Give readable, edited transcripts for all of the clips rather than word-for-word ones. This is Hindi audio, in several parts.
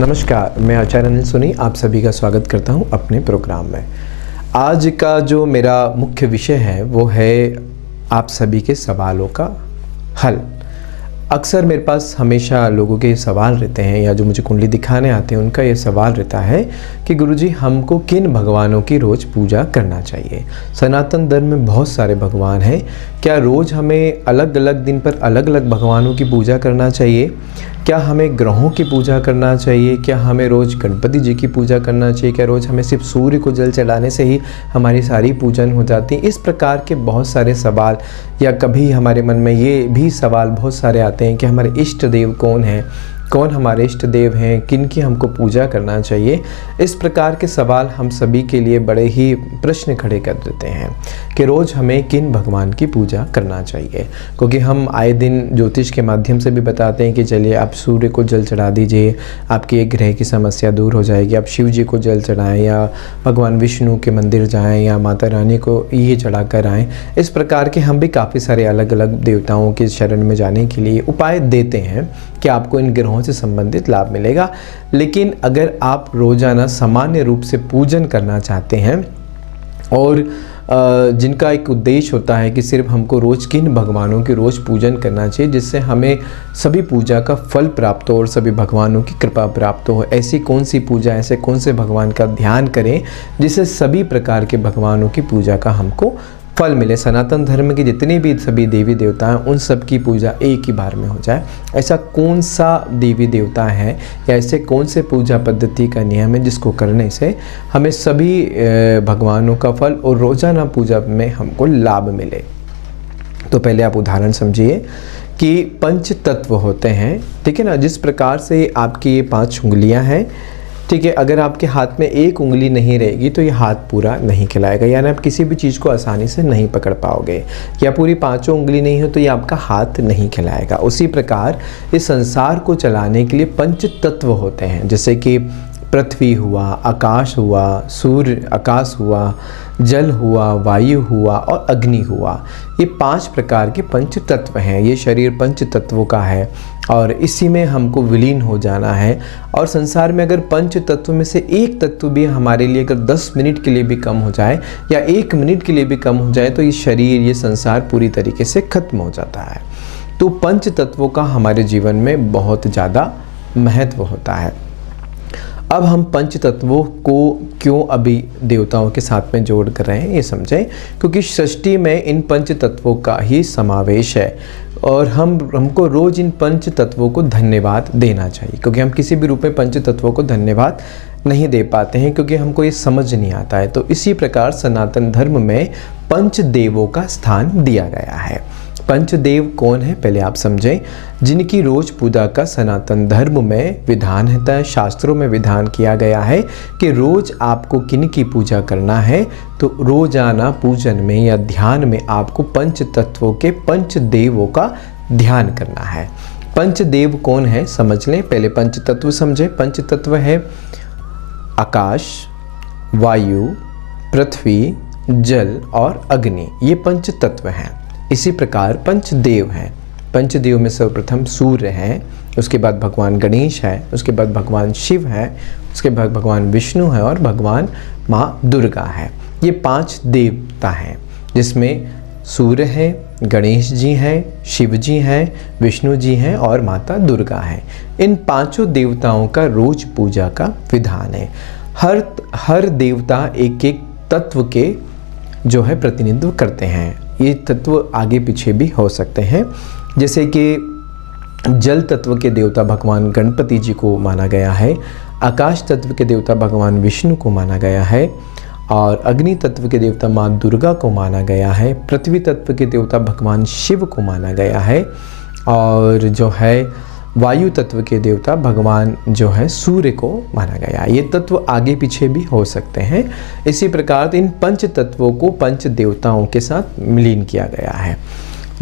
नमस्कार, मैं आचार्य अनिल सोनी आप सभी का स्वागत करता हूं अपने प्रोग्राम में। आज का जो मेरा मुख्य विषय है वो है आप सभी के सवालों का हल। अक्सर मेरे पास हमेशा लोगों के सवाल रहते हैं या जो मुझे कुंडली दिखाने आते हैं उनका ये सवाल रहता है कि गुरुजी हमको किन भगवानों की रोज़ पूजा करना चाहिए। सनातन धर्म में बहुत सारे भगवान हैं, क्या रोज़ हमें अलग अलग दिन पर अलग अलग भगवानों की पूजा करना चाहिए? क्या हमें ग्रहों की पूजा करना चाहिए? क्या हमें रोज़ गणपति जी की पूजा करना चाहिए? क्या रोज़ हमें सिर्फ सूर्य को जल चढ़ाने से ही हमारी सारी पूजन हो जाती है? इस प्रकार के बहुत सारे सवाल, या कभी हमारे मन में ये भी सवाल बहुत सारे आते हैं कि हमारे इष्ट देव कौन हैं, कौन हमारे इष्ट देव हैं, किन की हमको पूजा करना चाहिए। इस प्रकार के सवाल हम सभी के लिए बड़े ही प्रश्न खड़े कर देते हैं कि रोज़ हमें किन भगवान की पूजा करना चाहिए। क्योंकि हम आए दिन ज्योतिष के माध्यम से भी बताते हैं कि चलिए आप सूर्य को जल चढ़ा दीजिए, आपकी एक ग्रह की समस्या दूर हो जाएगी। आप शिव जी को जल चढ़ाएँ या भगवान विष्णु के मंदिर जाएँ या माता रानी को ये चढ़ा कर आएँ। इस प्रकार के हम भी काफ़ी सारे अलग अलग देवताओं के शरण में जाने के लिए उपाय देते हैं कि आपको इन ग्रहों से संबंधित लाभ मिलेगा। लेकिन अगर आप रोज़ाना सामान्य रूप से पूजन करना चाहते हैं और जिनका एक उद्देश्य होता है कि सिर्फ हमको रोज़ किन भगवानों की रोज़ पूजन करना चाहिए जिससे हमें सभी पूजा का फल प्राप्त हो और सभी भगवानों की कृपा प्राप्त हो, ऐसी कौन सी पूजा, ऐसे कौन से भगवान का ध्यान करें जिससे सभी प्रकार के भगवानों की पूजा का हमको फल मिले। सनातन धर्म के जितने भी सभी देवी देवता हैं उन सब की पूजा एक ही बार में हो जाए। ऐसा कौन सा देवी देवता है या ऐसे कौन से पूजा पद्धति का नियम है जिसको करने से हमें सभी भगवानों का फल और रोज़ाना पूजा में हमको लाभ मिले। तो पहले आप उदाहरण समझिए कि पंच तत्व होते हैं, ठीक है ना। जिस प्रकार से आपकी ये 5 उंगलियां हैं, ठीक है, अगर आपके हाथ में एक उंगली नहीं रहेगी तो ये हाथ पूरा नहीं खिलाएगा, यानी आप किसी भी चीज़ को आसानी से नहीं पकड़ पाओगे। या पूरी 5 उंगली नहीं हो तो ये आपका हाथ नहीं खिलाएगा। उसी प्रकार इस संसार को चलाने के लिए पंच तत्व होते हैं, जैसे कि पृथ्वी हुआ, आकाश हुआ, सूर्य आकाश हुआ, जल हुआ, वायु हुआ और अग्नि हुआ। ये 5 प्रकार के पंच तत्व हैं। ये शरीर पंच तत्वों का है और इसी में हमको विलीन हो जाना है। और संसार में अगर पंच तत्व में से एक तत्व भी हमारे लिए अगर 10 मिनट के लिए भी कम हो जाए या 1 मिनट के लिए भी कम हो जाए तो ये शरीर, ये संसार पूरी तरीके से खत्म हो जाता है। तो पंच तत्वों का हमारे जीवन में बहुत ज़्यादा महत्व होता है। अब हम पंच तत्वों को क्यों अभी देवताओं के साथ में जोड़ कर रहे हैं ये समझें, क्योंकि सृष्टि में इन पंच तत्वों का ही समावेश है और हमको रोज़ इन पंच तत्वों को धन्यवाद देना चाहिए। क्योंकि हम किसी भी रूप में पंच तत्वों को धन्यवाद नहीं दे पाते हैं क्योंकि हमको ये समझ नहीं आता है। तो इसी प्रकार सनातन धर्म में पंच देवों का स्थान दिया गया है। पंचदेव कौन है पहले आप समझें, जिनकी रोज पूजा का सनातन धर्म में विधान रहता है, शास्त्रों में विधान किया गया है कि रोज आपको किन की पूजा करना है। तो रोजाना पूजन में या ध्यान में आपको पंच तत्वों के पंच देवों का ध्यान करना है। पंचदेव कौन है समझ लें, पहले पंच तत्व समझे। पंच तत्व है आकाश, वायु, पृथ्वी, जल और अग्नि, ये पंच तत्व हैं। इसी प्रकार पंचदेव हैं। पंचदेव में सर्वप्रथम सूर्य हैं, उसके बाद भगवान गणेश है, उसके बाद भगवान शिव है, उसके बाद भगवान विष्णु है और भगवान माँ दुर्गा है। ये 5 देवता हैं जिसमें सूर्य है, गणेश जी हैं, शिव जी हैं, विष्णु जी हैं और माता दुर्गा है। इन 5 देवताओं का रोज पूजा का विधान है। हर देवता एक एक तत्व के जो है प्रतिनिधित्व करते हैं। ये तत्व आगे पीछे भी हो सकते हैं, जैसे कि जल तत्व के देवता भगवान गणपति जी को माना गया है, आकाश तत्व के देवता भगवान विष्णु को माना गया है और अग्नि तत्व के देवता माँ दुर्गा को माना गया है, पृथ्वी तत्व के देवता भगवान शिव को माना गया है और जो है वायु तत्व के देवता भगवान जो है सूर्य को माना गया। ये तत्व आगे पीछे भी हो सकते हैं। इसी प्रकार इन पंच तत्वों को पंच देवताओं के साथ विलीन किया गया है।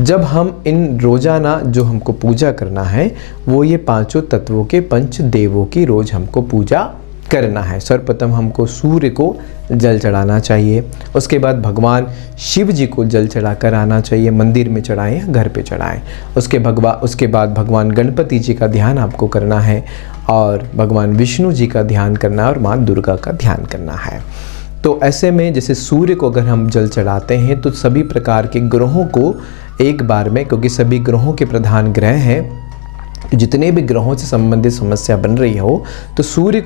जब हम इन रोजाना जो हमको पूजा करना है वो ये 5 तत्वों के पंच देवों की रोज हमको पूजा करना है। सर्वप्रथम हमको सूर्य को जल चढ़ाना चाहिए, उसके बाद भगवान शिव जी को जल चढ़ा कर आना चाहिए, मंदिर में चढ़ाएं या घर पे चढ़ाएं। उसके बाद भगवान गणपति जी का ध्यान आपको करना है और भगवान विष्णु जी का ध्यान करना है और माँ दुर्गा का ध्यान करना है। तो ऐसे में जैसे सूर्य को अगर हम जल चढ़ाते हैं तो सभी प्रकार के ग्रहों को एक बार में, क्योंकि सभी ग्रहों के प्रधान ग्रह हैं, जितने भी ग्रहों से संबंधित समस्या बन रही हो तो सूर्य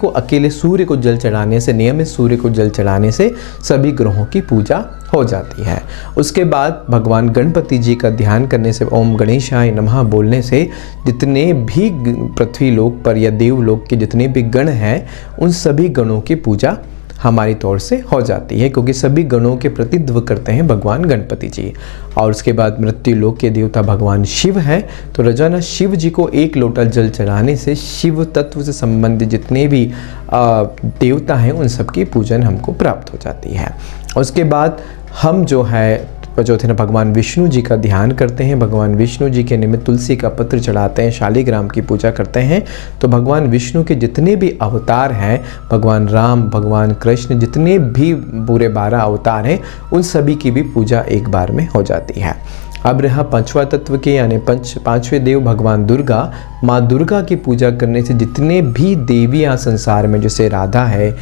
को जल चढ़ाने से, नियमित सूर्य को जल चढ़ाने से सभी ग्रहों की पूजा हो जाती है। उसके बाद भगवान गणपति जी का ध्यान करने से, ओम गणेशाय नमः बोलने से जितने भी पृथ्वी लोक पर या देवलोक के जितने भी गण हैं उन सभी गणों की पूजा हमारी तौर से हो जाती है, क्योंकि सभी गणों के प्रतिनिधित्व करते हैं भगवान गणपति जी। और उसके बाद मृत्यु लोक के देवता भगवान शिव हैं, तो रोजाना शिव जी को 1 लोटा जल चढ़ाने से शिव तत्व से संबंधित जितने भी देवता हैं उन सबकी पूजन हमको प्राप्त हो जाती है। उसके बाद हम जो है चौथे दिन भगवान विष्णु जी का ध्यान करते हैं। भगवान विष्णु जी के निमित्त तुलसी का पत्र चढ़ाते हैं, शालिग्राम की पूजा करते हैं। तो भगवान विष्णु के जितने भी अवतार हैं, भगवान राम, भगवान कृष्ण, जितने भी पूरे 12 अवतार हैं उन सभी की भी पूजा एक बार में हो जाती है। अब रहा पांचवा तत्व के यानी पांचवें देव भगवान दुर्गा। माँ दुर्गा की पूजा करने से जितने भी देवियाँ संसार में, जैसे राधा है,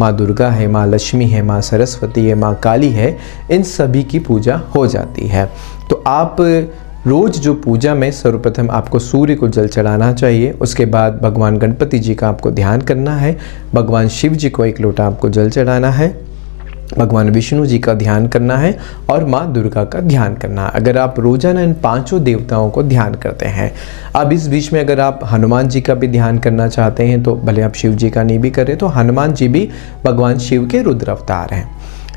माँ दुर्गा है, माँ लक्ष्मी है, माँ सरस्वती है, माँ काली है, इन सभी की पूजा हो जाती है। तो आप रोज़ जो पूजा में सर्वप्रथम आपको सूर्य को जल चढ़ाना चाहिए, उसके बाद भगवान गणपति जी का आपको ध्यान करना है, भगवान शिव जी को 1 लोटा आपको जल चढ़ाना है, भगवान विष्णु जी का ध्यान करना है और माँ दुर्गा का ध्यान करना है। अगर आप रोजाना इन 5 देवताओं को ध्यान करते हैं, अब इस बीच में अगर आप हनुमान जी का भी ध्यान करना चाहते हैं तो भले आप शिव जी का नहीं भी करें, तो हनुमान जी भी भगवान शिव के रुद्र अवतार हैं,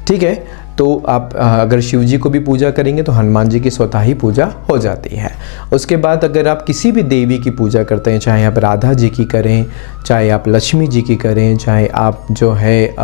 ठीक है। तो आप अगर शिव जी को भी पूजा करेंगे तो हनुमान जी की स्वतः ही पूजा हो जाती है। उसके बाद अगर आप किसी भी देवी की पूजा करते हैं, चाहे आप राधा जी की करें, चाहे आप लक्ष्मी जी की करें, चाहे आप जो है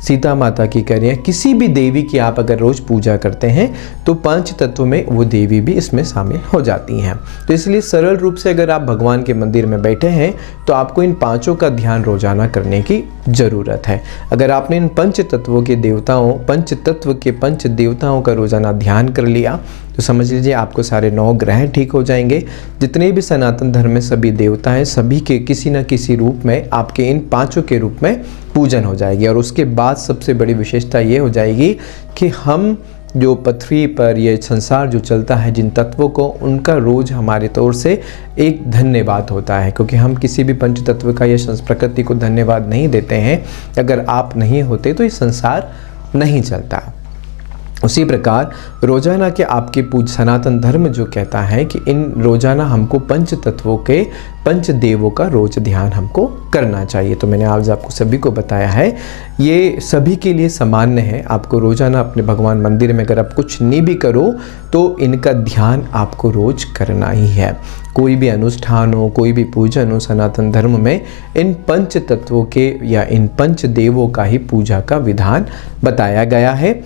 सीता माता की करें, किसी भी देवी की आप अगर रोज़ पूजा करते हैं तो 5 तत्व में वो देवी भी इसमें शामिल हो जाती हैं। तो इसलिए सरल रूप से अगर आप भगवान के मंदिर में बैठे हैं तो आपको इन 5 का ध्यान रोजाना करने की ज़रूरत है। अगर आपने इन 5 तत्वों के देवताओं, 5 तत्व के 5 देवताओं का रोजाना ध्यान कर लिया तो समझ लीजिए आपको सारे 9 ग्रह ठीक हो जाएंगे। जितने भी सनातन धर्म में सभी देवता हैं, सभी के किसी न किसी रूप में आपके इन 5 के रूप में पूजन हो जाएगी। और उसके बाद सबसे बड़ी विशेषता ये हो जाएगी कि हम जो पृथ्वी पर ये संसार जो चलता है, जिन तत्वों को, उनका रोज़ हमारे तौर से एक धन्यवाद होता है, क्योंकि हम किसी भी पंच तत्व का या प्रकृति को धन्यवाद नहीं देते हैं। अगर आप नहीं होते तो ये संसार नहीं चलता। उसी प्रकार रोजाना के आपके सनातन धर्म जो कहता है कि इन रोजाना हमको पंच तत्वों के, पंच देवों का रोज ध्यान हमको करना चाहिए। तो मैंने आज आपको सभी को बताया है, ये सभी के लिए सामान्य है। आपको रोजाना अपने भगवान मंदिर में अगर आप कुछ नहीं भी करो तो इनका ध्यान आपको रोज करना ही है। कोई भी अनुष्ठान हो, कोई भी पूजन हो, सनातन धर्म में इन पंच तत्वों के या इन पंच देवों का ही पूजा का विधान बताया गया है।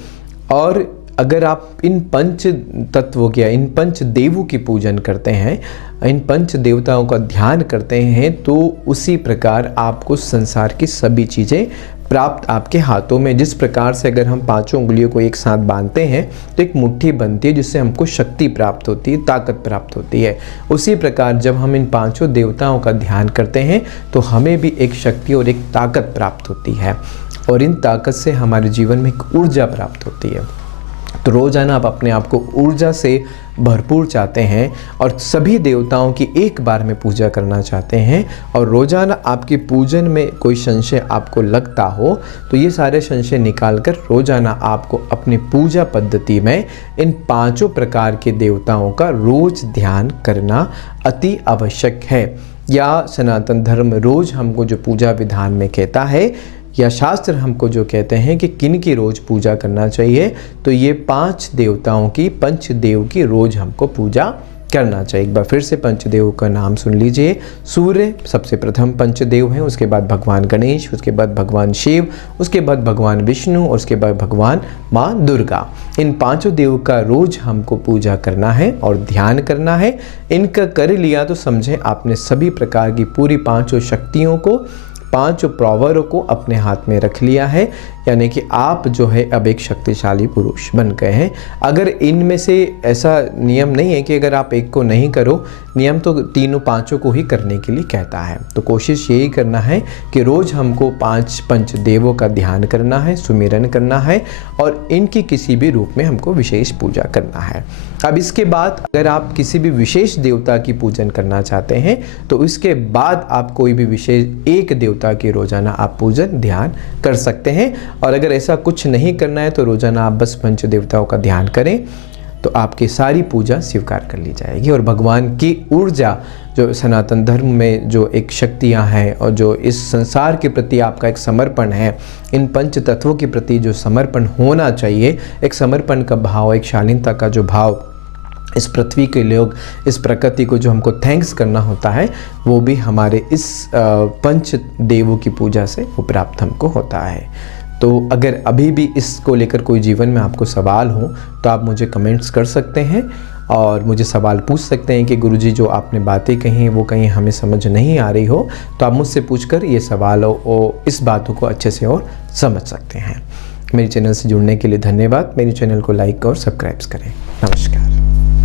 और अगर आप इन पंच तत्वों की या इन पंच देवों की पूजन करते हैं, इन पंच देवताओं का ध्यान करते हैं, तो उसी प्रकार आपको संसार की सभी चीज़ें प्राप्त आपके हाथों में। जिस प्रकार से अगर हम 5 उंगलियों को एक साथ बांधते हैं तो एक मुट्ठी बनती है, जिससे हमको शक्ति प्राप्त होती है, ताकत प्राप्त होती है। उसी प्रकार जब हम इन 5 देवताओं का ध्यान करते हैं तो हमें भी एक शक्ति और एक ताकत प्राप्त होती है, और इन ताकत से हमारे जीवन में एक ऊर्जा प्राप्त होती है। तो रोज़ाना आप अपने आप को ऊर्जा से भरपूर चाहते हैं और सभी देवताओं की एक बार में पूजा करना चाहते हैं, और रोज़ाना आपके पूजन में कोई संशय आपको लगता हो तो ये सारे संशय निकालकर रोज़ाना आपको अपनी पूजा पद्धति में इन 5 प्रकार के देवताओं का रोज़ ध्यान करना अति आवश्यक है। या सनातन धर्म रोज़ हमको जो पूजा विधान में कहता है, या शास्त्र हमको जो कहते हैं कि किन की रोज़ पूजा करना चाहिए, तो ये 5 देवताओं की, पंचदेव की रोज़ हमको पूजा करना चाहिए। एक बार फिर से पंचदेव का नाम सुन लीजिए। सूर्य सबसे प्रथम पंचदेव हैं, उसके बाद भगवान गणेश, उसके बाद भगवान शिव, उसके बाद भगवान विष्णु और उसके बाद भगवान माँ दुर्गा। इन 5 देव का रोज़ हमको पूजा करना है और ध्यान करना है। इनका कर लिया तो समझे आपने सभी प्रकार की पूरी 5 शक्तियों को 5 प्रॉवरों को अपने हाथ में रख लिया है, यानी कि आप जो है अब एक शक्तिशाली पुरुष बन गए हैं। अगर इनमें से ऐसा नियम नहीं है कि अगर आप एक को नहीं करो, नियम तो तीनों 5 को ही करने के लिए कहता है। तो कोशिश यही करना है कि रोज़ हमको 5 पंचदेवों का ध्यान करना है, सुमिरन करना है और इनकी किसी भी रूप में हमको विशेष पूजा करना है। अब इसके बाद अगर आप किसी भी विशेष देवता की पूजन करना चाहते हैं तो इसके बाद आप कोई भी विशेष एक देवता की रोज़ाना आप पूजन ध्यान कर सकते हैं। और अगर ऐसा कुछ नहीं करना है तो रोज़ाना आप बस पंच देवताओं का ध्यान करें तो आपकी सारी पूजा स्वीकार कर ली जाएगी और भगवान की ऊर्जा जो सनातन धर्म में जो एक शक्तियाँ हैं और जो इस संसार के प्रति आपका एक समर्पण है, इन पंच तत्वों के प्रति जो समर्पण होना चाहिए, एक समर्पण का भाव, एक शालीनता का जो भाव, इस पृथ्वी के लोग, इस प्रकृति को जो हमको थैंक्स करना होता है, वो भी हमारे इस पंच देवों की पूजा से वो प्राप्त हमको होता है। तो अगर अभी भी इसको लेकर कोई जीवन में आपको सवाल हो तो आप मुझे कमेंट्स कर सकते हैं और मुझे सवाल पूछ सकते हैं कि गुरुजी जो आपने बातें कही वो कहीं हमें समझ नहीं आ रही हो तो आप मुझसे पूछकर ये सवालों और इस बातों को अच्छे से और समझ सकते हैं। मेरे चैनल से जुड़ने के लिए धन्यवाद। मेरे चैनल को लाइक और सब्सक्राइब करें। नमस्कार।